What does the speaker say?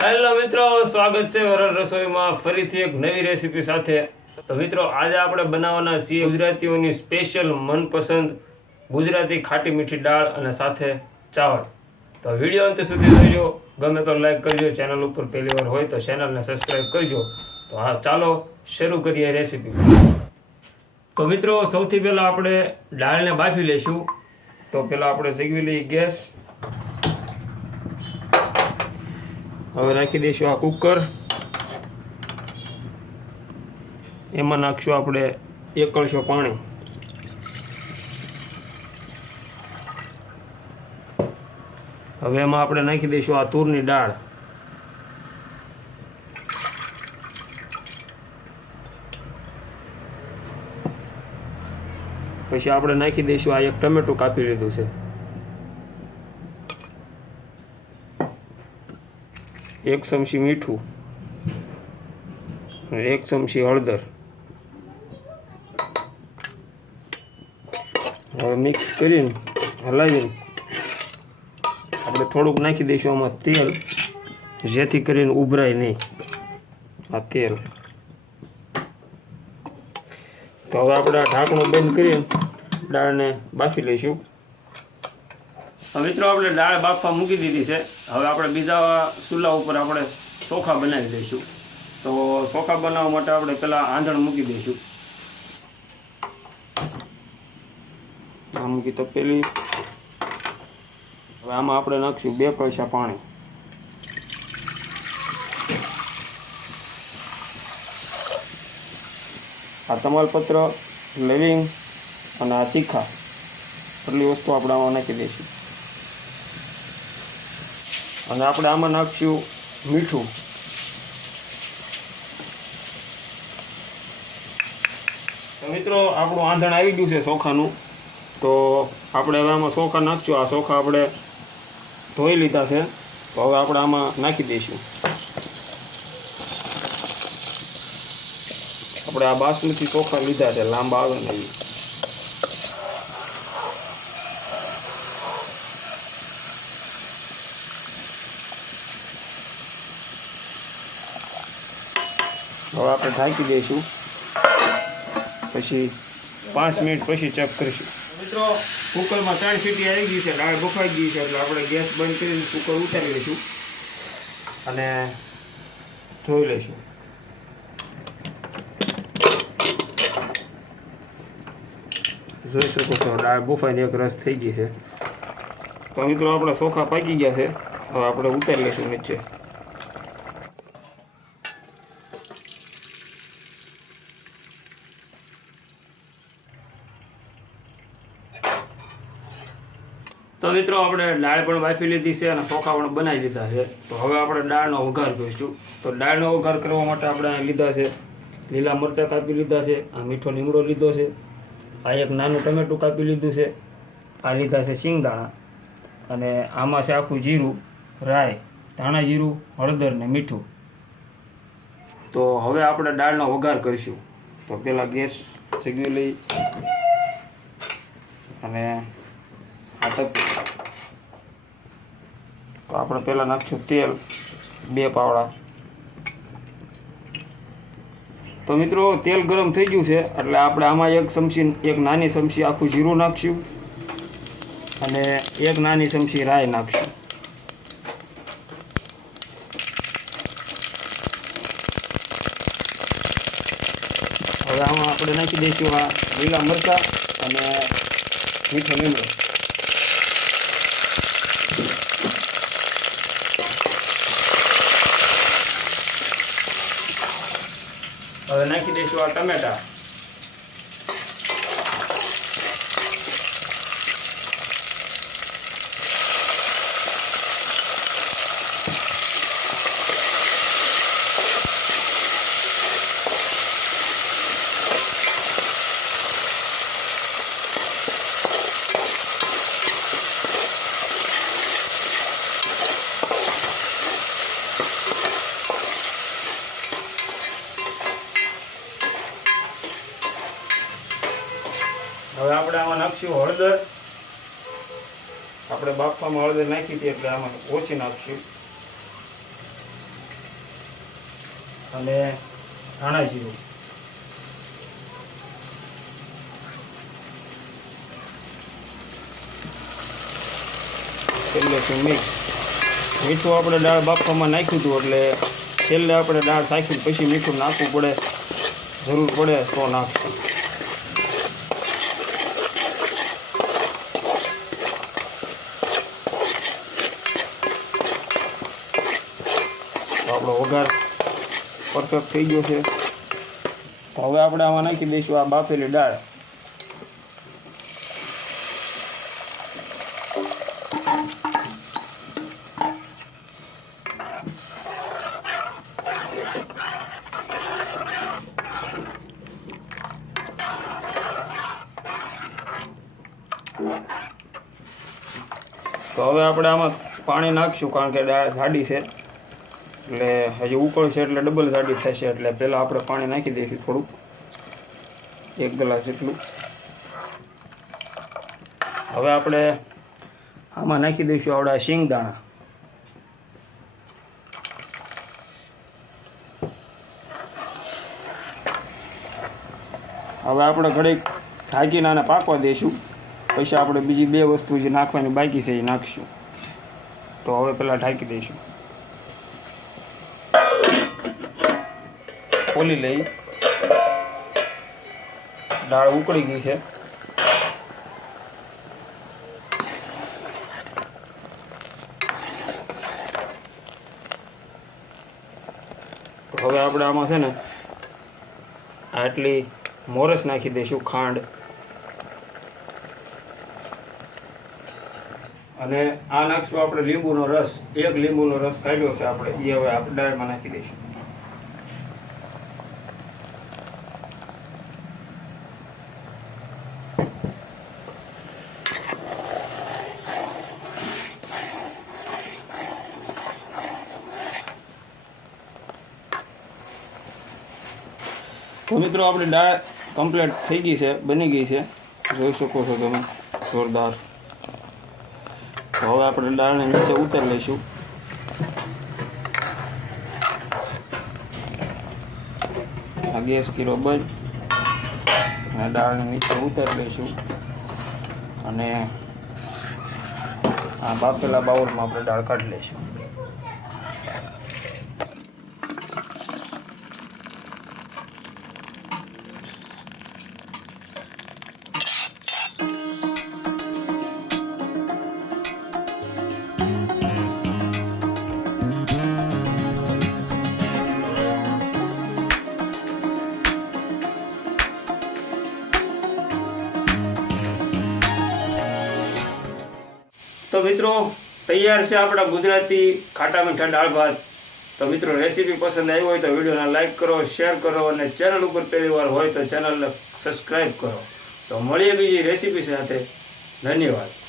Hello મિત્રો, સ્વાગત છે વરલ રસોઈમાં ફરીથી એક નવી રેસીપી સાથે। તો મિત્રો, આજે આપણે બનાવવાના છીએ ગુજરાતીઓની સ્પેશિયલ મનપસંદ ગુજરાતી ખાટી મીઠી દાળ અને સાથે ચાવલ। તો વિડીયો અંત સુધી જોજો, ગમે તો લાઈક કરજો, ચેનલ ઉપર પહેલી વાર હોય તો ચેનલને સબસ્ક્રાઈબ કરજો। તો હા, ચાલો શરૂ કરીએ રેસીપી। તો મિત્રો, સૌથી પહેલાં આપણે દાળને બાફી લઈશું। તો પહેલાં આપણે સગવી લઈએ ગેસ। હવે રાખી દઈશું આ કુકર। એમાં નાખશું આપણે 1 કળશો પાણી। હવે એમાં આપણે નાખી દઈશું આ તુરની દાળ। પછી આપણે નાખી દઈશું આ 1 ટમેટું કાપી લીધું છે। 1 ચમચી મીઠું અને 1 ચમચી હળદર। હવે મિક્સ કરીને હલાવીને આપણે થોડુંક નાખી દઈશું આમાં તેલ, જેથી કરીને ઉભરાય નહીં આ તેલ। તો હવે આપણે આ ઢાંકણું બંધ કરીને દાળને બાફી લઈશું। તો મિત્રો, આપણે દાળ બાફવા મૂકી દીધી છે। હવે આપણે બીજા ચૂલા ઉપર આપણે ચોખા બનાવી દઈશું। તો ચોખા બનાવવા માટે આપણે પહેલાં આંધણ મૂકી દઈશું। આ મૂકી તપેલી। હવે આમાં આપણે નાખીશું 2 કળશા પાણી। આ તમાલપત્ર, લવિંગ અને આ તીખા એટલી વસ્તુ આપણે આમાં નાખી દઈશું। અને આપણે આમાં નાખીશું મીઠું। તો મિત્રો, આપણું આંધણ આવી ગયું છે ચોખાનું। તો આપણે હવે આમાં ચોખા નાખશું। આ ચોખા આપણે ધોઈ લીધા છે। તો હવે આપણે આમાં નાખી દઈશું। આપણે આ બાસમતી ચોખા લીધા છે, લાંબા આવે ને એ। હવે આપણે ઢાંકી દઈશું। પછી 5 મિનિટ પછી ચેક કરીશું। મિત્રો, કુકરમાં 3 સીટી આવી ગઈ છે, દાળ બફાઈ ગઈ છે, એટલે આપણે ગેસ બંધ કરીને કુકર ઉતારી લઈશું અને જોઈ લઈશું। જોઈ શકો છો, દાળ બફાઈને એક રસ થઈ ગઈ છે। તો મિત્રો, આપણા ચોખા પાકી ગયા છે। હવે આપણે ઉતારી લઈશું નીચે। તો મિત્રો, આપણે દાળ પણ બાફી લીધી છે અને ચોખા પણ બનાવી લીધા છે। તો હવે આપણે દાળનો વઘાર કરીશું। તો દાળનો વઘાર કરવા માટે આપણે અહીં લીધા છે લીલા મરચાં કાપી લીધા છે, આ મીઠો લીમડો લીધો છે, આ 1 નાનું ટમેટું કાપી લીધું છે, આ લીધા છે શિંગદાણા, અને આમાં છે આખું જીરું, રાઈ, ધાણા જીરું, હળદર ને મીઠું। તો હવે આપણે દાળનો વઘાર કરીશું। તો પહેલાં ગેસ સગવી લઈ અને આ તપી। તો આપણે પહેલાં નાખીશું તેલ 2 પાવડા। તો મિત્રો, તેલ ગરમ થઈ ગયું છે, એટલે આપણે આમાં 1 નાની ચમચી આખું જીરું નાખીશું અને 1 નાની ચમચી રાઈ નાખીશું। હવે આમાં આપણે નાખી દઈશું આ લીલા મરચાં અને મીઠો લીમડો। હવે નાખી દઈશું આ ટમેટા। હવે આપણે આમાં નાખશું હળદર। આપણે બાફવામાં હળદર નાખી હતી એટલે આમાં ઓછી નાખશું। અને ધાણા જીરું. છેલ્લે મિક્સ. મીઠું આપણે દાળ બાફવામાં નાખ્યું હતું એટલે છેલ્લે આપણે દાળ નાખ્યું પછી મીઠું નાખવું પડે, જરૂર પડે તો નાખશું. તો આપણો વઘાર પરફેક્ટ થઈ ગયો છે. હવે આપણે આમાં નાખી દઈશું આ બાફેલી દાળ. તો હવે આપણે આમાં પાણી નાખીશું, કારણ કે દાળ જાડી છે એટલે હજી ઉકળશે એટલે ડબલ જાડી થશે. એટલે પહેલાં આપણે પાણી નાખી દઈશું થોડુંક, 1 ગ્લાસ જેટલું. હવે આપણે આમાં નાખી દઈશું આવડા શિંગદાણા. હવે આપણે ઘડીક ઢાંકીને આને પાકવા દઈશું. પછી આપણે બીજી 2 વસ્તુ જે નાખવાની બાકી છે એ નાખીશું. તો હવે પહેલાં ઢાંકી દઈશું. ખોલી લઈ. દાળ ઉકળી ગઈ છે. તો હવે આપણે આમાં છે ને આટલી મોરસ નાખી દઈશું, ખાંડ. અને આ નાખશું આપણે લીંબુનો રસ. 1 લીંબુનો રસ કાઢ્યો છે આપણે, એ હવે આપણે દાળમાં નાખી દઈશું. તો મિત્રો આપણી દાળ કમ્પ્લીટ થઈ ગઈ છે, બની ગઈ છે, જોઈ શકો છો તમે, જોરદાર. તો હવે આપણે દાળને નીચે ઉતારી લઈશું. આ ગેસ કીરો બંધ અને દાળને નીચે ઉતારી લઈશું. અને આ બાફેલા બાઉલમાં આપણે દાળ કાઢી લઈશું. તો મિત્રો તૈયાર છે આપણા ગુજરાતી ખાટા મીઠા દાળ ભાત. તો મિત્રો રેસીપી પસંદ આવી હોય તો વિડીયોને લાઈક કરો, શેર કરો અને ચેનલ ઉપર પહેલી વાર હોય તો ચેનલને સબસ્ક્રાઈબ કરો. તો મળીએ બીજી રેસીપી સાથે. ધન્યવાદ.